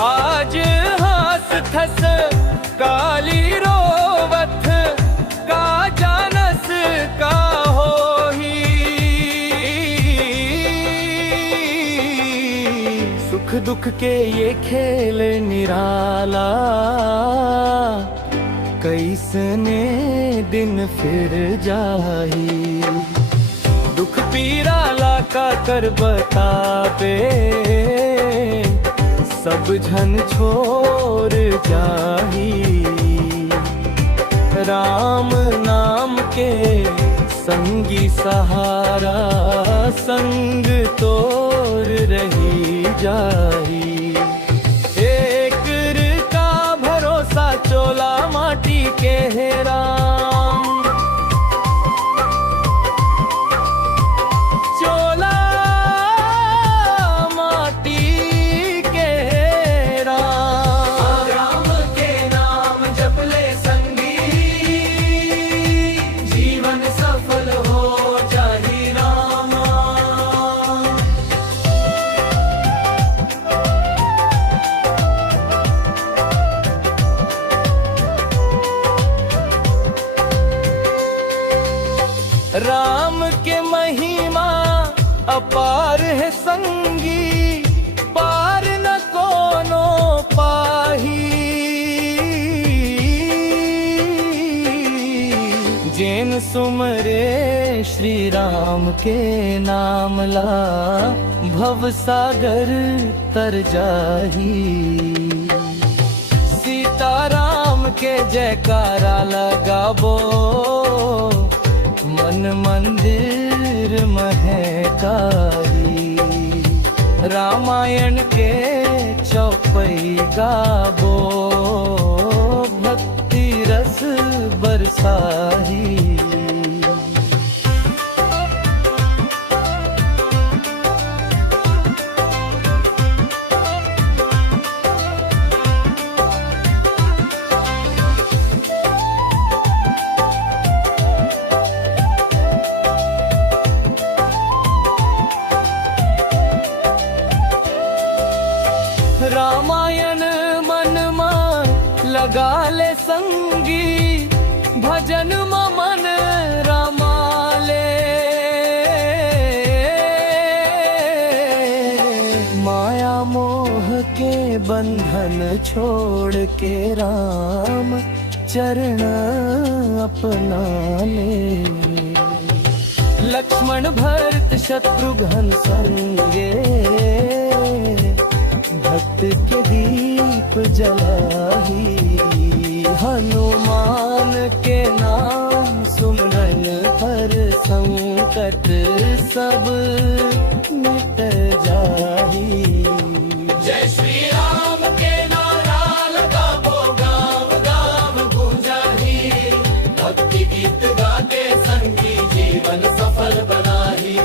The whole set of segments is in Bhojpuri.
आज हास थस काली रोवथ का जानस का होही। सुख दुख के ये खेल निराला, कैसने दिन फिर जाही। दुख पीराला का कर बतावे, सब झन छोड़ जाही। राम नाम के संगी सहारा, संग तोर रही जाही। एक का भरोसा चोला माटी के है राम, चोला माटी के राम। राम के नाम जप ले संगी, जीवन सफल हो जाही रामा। राम के महिमा अपार है संगी, पार न कोनो पाही। जैन सुमरे श्री राम के नाम ला, भव सागर तर जाही। सीताराम के जयकारा लगाबो, मन मंदिर महकारी। रामायण के चौपई गाबो, भक्ति रस बरसाही। रामायण मन में लगा ले संगी, भजन में मन रमाले। माया मोह के बंधन छोड़ के राम चरण अपना ले। लक्ष्मण भरत शत्रुघ्न संगे, भक्त के दीप जलाही। हनुमान के नाम सुमरन हर संकट सब मिट जाही। जय श्री राम के नारा लगाबो, गाँव गाँव गूंजाही। भक्ति गीत गाते संगी, जीवन सफल बनाही।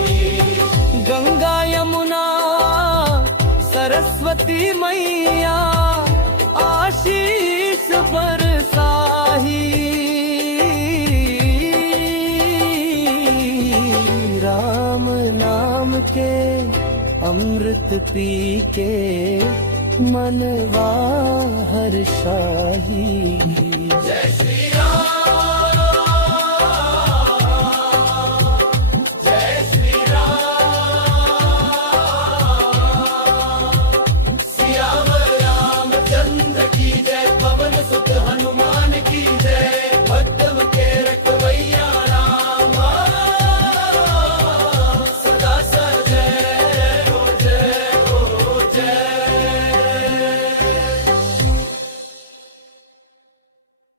गंगा यमुना सरस्वती मैया, आशीष बरसाही। राम नाम के अमृत पी के मनवा हर्षाही।